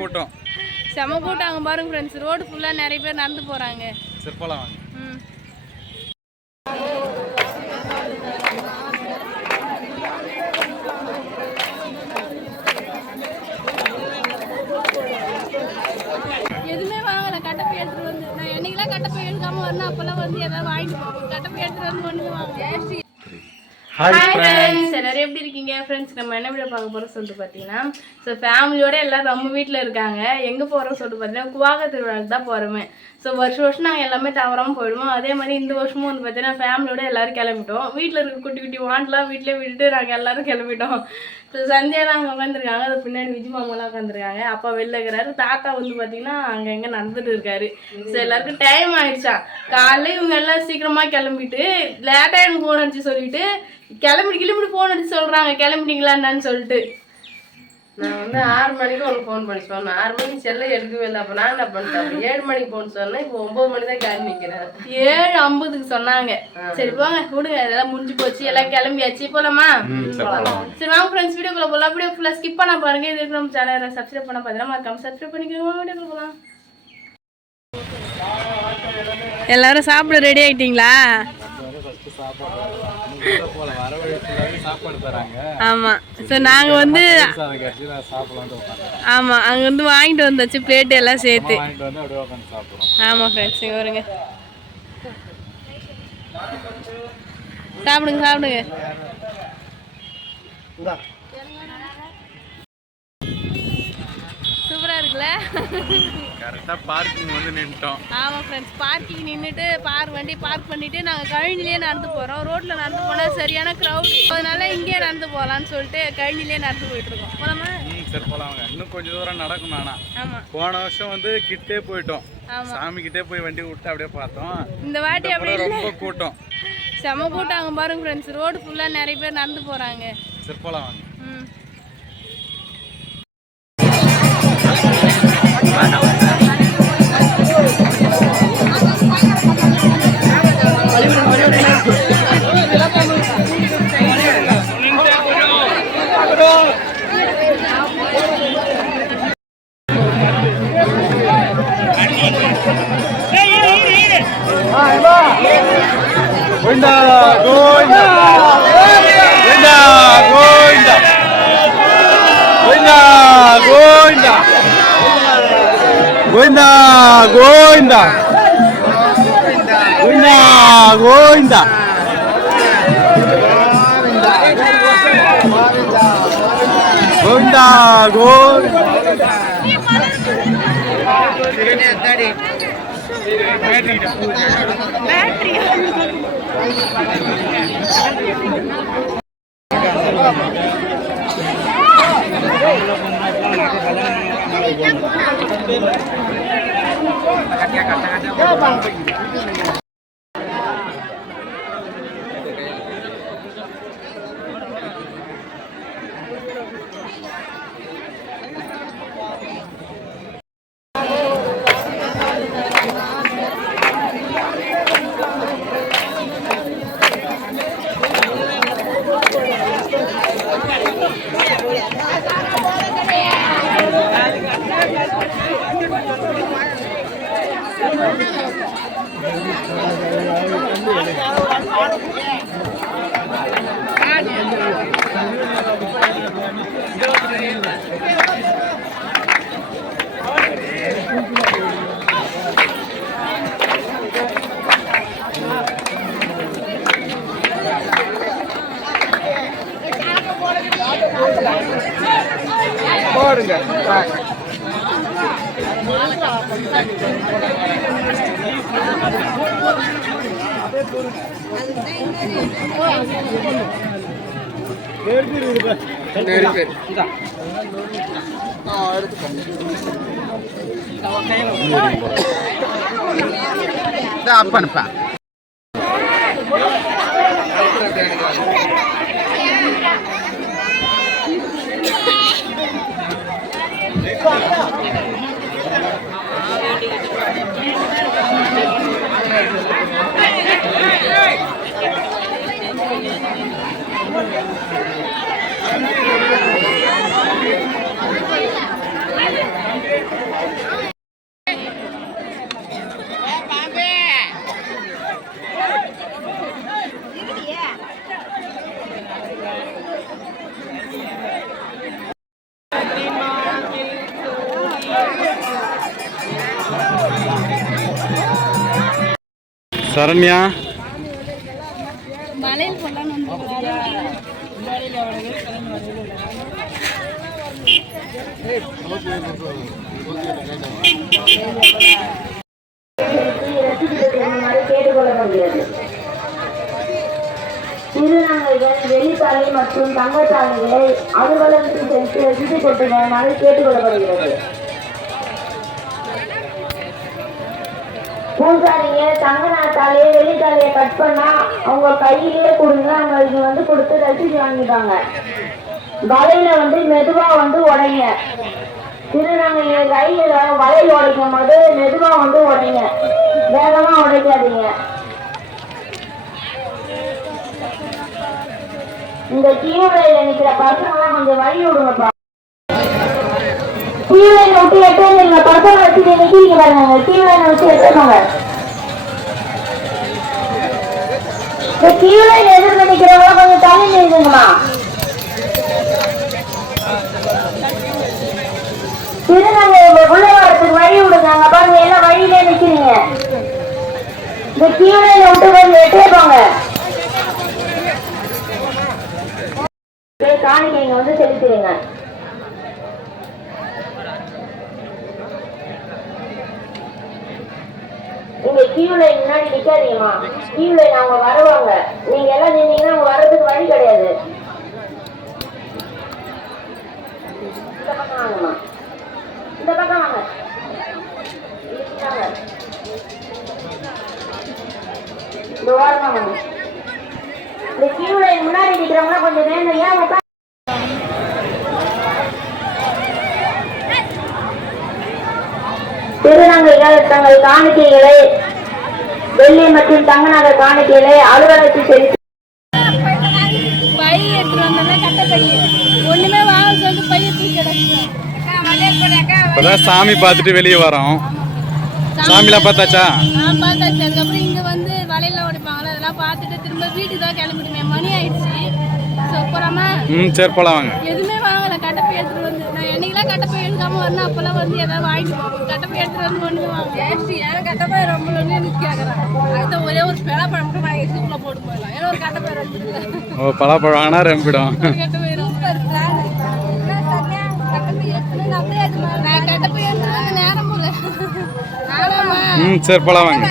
கூட்டம். செம கூட்டம் அங்க பாருங்க फ्रेंड्स. ரோட் ஃபுல்லா நிறைய பேர் நடந்து போறாங்க. சரி போலாம் வாங்க. எதுவுமே வாங்கல. கட்டப்பை எடுத்துட்டு வந்து நான் என்னைக்கெல்லாம் கட்டப்பை எடுக்காம வரணும் அப்பெல்லாம் வந்து ஏதாவது வாங்கிட்டு போவோம். கட்டப்பை எடுத்துட்டு வந்து ஒண்ணுமே வாங்க. ஹாய் ஃப்ரெண்ட்ஸ், எல்லாரும் எப்படி இருக்கீங்க? ஃப்ரெண்ட்ஸ், நம்ம என்ன வீடியோ பார்க்க போகிறோம் சொல்லிட்டு பார்த்தீங்கன்னா, ஸோ ஃபேமிலியோட எல்லோரும் நம்ம வீட்டில் இருக்காங்க. எங்கே போகிறோம் சொல்லிட்டு பார்த்தீங்கன்னா, குவாக திருவிழாவுக்கு தான் போகிறோமே. ஸோ வருஷம் நாங்கள் எல்லாமே தவறாமல் போயிடுவோம். அதே மாதிரி இந்த வருஷமும் வந்து பார்த்தீங்கன்னா ஃபேமிலியோட எல்லோரும் கிளம்பிட்டோம். வீட்டில் இருக்க குட்டி குட்டி வாண்டெலாம் வீட்டிலே விட்டுட்டு நாங்கள் எல்லோரும் கிளம்பிட்டோம். ஸோ சந்தியாலாம் அங்கே உட்காந்துருக்காங்க. அது பின்னாடி விஜய் மாமாலாம் உட்காந்துருக்காங்க. அப்பா வெளில இருக்கிறாரு. தாத்தா வந்து பார்த்தீங்கன்னா அங்கே எங்கே நடந்துட்டு இருக்காரு. ஸோ எல்லாருக்கும் டைம் ஆயிடுச்சா. காலையில் இவங்க எல்லாம் சீக்கிரமாக கிளம்பிட்டு லேட்டாக எனக்கு ஃபோன் அடிச்சு சொல்லிட்டு கிளம்பி ஃபோன் அடிச்சு சொல்கிறாங்க கிளம்பிட்டீங்களா என்னன்னு சொல்லிட்டு. நான் வந்து 6 மணிக்கு ஒன்று ஃபோன் பண்ணி சொன்னேன். 6 மணிக்கு செல்ல எடுக்கவே இல்லை. அப்போ நான் என்ன பண்ணிட்டேன், 7 மணிக்கு ஃபோன் சொன்னேன். இப்போ 9 மணி தான் கிளம்பி நிற்கிறேன். 7:50க்கு சொன்னாங்க. சரி போங்க விடுங்க, அதெல்லாம் முடிஞ்சு போச்சு, எல்லாம் கிளம்பியாச்சு. போலாமா? சரி வாங்க ஃப்ரெண்ட்ஸ், வீடியோக்குள்ள போகலாம். வீடியோ ஃபுல்லாக ஸ்கிப் பண்ண பாருங்க. இது நம்ம சேனலை சப்ஸ்கிரைப் பண்ண பார்த்தீங்கன்னா மறக்காம சப்ஸ்கிரைப் பண்ணிக்கோங்க. வீடியோக்குள்ள போகலாம். எல்லாரும் சாப்பிட ரெடி ஆயிட்டீங்களா? ஆமா. ஸோ நாங்கள் வந்து ஆமாம் அங்கே வந்து வாங்கிட்டு வந்தாச்சு பிளேட்டு எல்லாம் சேர்த்து. ஆமாம் ஃப்ரெண்ட்ஸ், இங்கே வருங்க, சாப்பிடுங்க சாப்பிடுங்க. சூப்பரா இருக்குல்ல? கரெக்டா பார்க்கிங் வந்து நின்னுட்டோம். ஆமா फ्रेंड्स, பார்க்கிங் நின்னுட்டு வண்டி பார்க் பண்ணிட்டு நாங்க கழனிலே நடந்து போறோம். ரோட்ல நடந்து போனா சரியான கிரவுட், அதனால இங்கே நடந்து போலாம்னு சொல்லிட்டு கழனிலே நடந்து போயிட்டு இருக்கோம். போலாமா? சரி போலாம் வாங்க. இன்னும் கொஞ்சம் தூரம் நடக்கும். நானா ஆமா, போன வருஷம் வந்து கிட்டே போயிட்டோம். சாமி கிட்டே போய் வண்டி விட்டு அப்படியே பார்த்தோம். இந்த வாட்டி அப்படியே ரொம்ப கூட்டம், செம கூட்டம் அங்க பாருங்க फ्रेंड्स. ரோட் ஃபுல்லா நிறைய பேர் நடந்து போறாங்க. சரி போலாம் வாங்க. Govinda, Govinda, Govinda, Govinda, Govinda, Govinda, Govinda, Govinda, Govinda, Govinda. Govinda, Govinda. போடுங்க. அப்பா சரண்யா மலையில் போடலான்னு கேட்டுக்கொள்ளப்படுகிறது. திருநங்கைகள் வெளித்தாலி மற்றும் தங்கத்தாலிகளை அலுவலகத்தில் சென்று ரசீது கொட்டுமாறு கேட்டுக்கொள்ளப்படுகிறது. பூசாரிங்க தங்க நாட்டாலேயே வெளித்தாலியை கட் பண்ணா அவங்க கையிலேயே கொடுங்க, அவங்களுக்கு வந்து கொடுத்து ரசீது வாங்கிட்டாங்க. வலையில வந்து மெதுவா வந்து உடைங்க. திருநங்கைங்க கையில வலையில் உடைக்கும் போது மெதுவா வந்து உடைங்க, வேகமா உடைக்காதீங்க. இந்த கீழே நிக்கிற பசங்களாம் கொஞ்சம் வழி விடுங்கப்பா. கீழே விட்டு எட்டுங்க, பசங்க வச்சு நிக்கிறீங்க பாருங்க, கீழே வச்சு எட்டுங்க. இந்த கீழே எதிர்த்து நிக்கிறவங்க கொஞ்சம் தள்ளி நிறுத்துங்கம்மா. திருநங்கை உள்ள வரத்துக்கு வழி விடுங்க. அங்க பாருங்க எல்லாம் வழியிலே நிக்கிறீங்க. இந்த கீழே விட்டு கொஞ்சம் எட்டேப்பாங்க. காணிக்கைங்க வந்து செலுத்துவீங்க. நீங்க கீழே முன்னாடி நிக்காதீங்கம்மா. கீழே அவங்க வருவாங்க, நீங்க எல்லாம் நின்னீங்கன்னா அவங்க வர்றதுக்கு வழி கிடையாது. இந்த பக்கம் வாங்கம்மா, இந்த பக்கம் வாங்க. இந்த ஓரமா வாங்க. இந்த கீழே முன்னாடி நிக்கிறவங்க கொஞ்சம் வேணும். ஏன் திருநங்கைகள் தங்கள் காணிக்கைகளை வெள்ளி மற்றும் தங்க நகை காணிக்கைகளை அலுவலகத்தில் செலுத்தி பை எடுத்துட்டு வந்தோம்னா கட்ட பை ஒண்ணுமே வாங்க சொல்லிட்டு பை எடுத்து கிடக்கு. இப்பதான் சாமி பார்த்துட்டு வெளியே வரோம். சாமிலாம் பார்த்தாச்சா? பார்த்தாச்சு. அதுக்கப்புறம் இங்க வந்து வலையில உடைப்பாங்களா, அதெல்லாம் பார்த்துட்டு திரும்ப வீட்டுக்கு தான் கிளம்பிடுமே. மணி ஆயிடுச்சு. போறாமா? சரி போலாம் வாங்க. எதுவுமே வாங்கல, கட்டப்பை எடுத்துட்டு வந்து. நான் என்னைக்கெல்லாம் கட்டப்பை எடுக்காம வரணும் அப்பெல்லாம் வந்து ஏதாவது வாங்கிட்டு போவோம். கட்டப்பை எடுத்துட்டு வந்து ஒண்ணு வாங்க. ஏன் கட்டப்பை ரொம்ப எனக்கு கேட்கறேன். அதுதான் ஒரே ஒரு பழப்பழம் மட்டும் வாங்கி சூப்ல போட்டு போயிடலாம். ஏன்னா ஒரு கட்டப்பை ரொம்ப இல்லை. ஓ பலாப்பழம் வாங்கினா ரெம்பிடும். கட்டப்பை சூப்பர் பிளான். நான் கட்டப்பை எடுத்துட்டு நேரம் போல. சரி போலாம் வாங்க.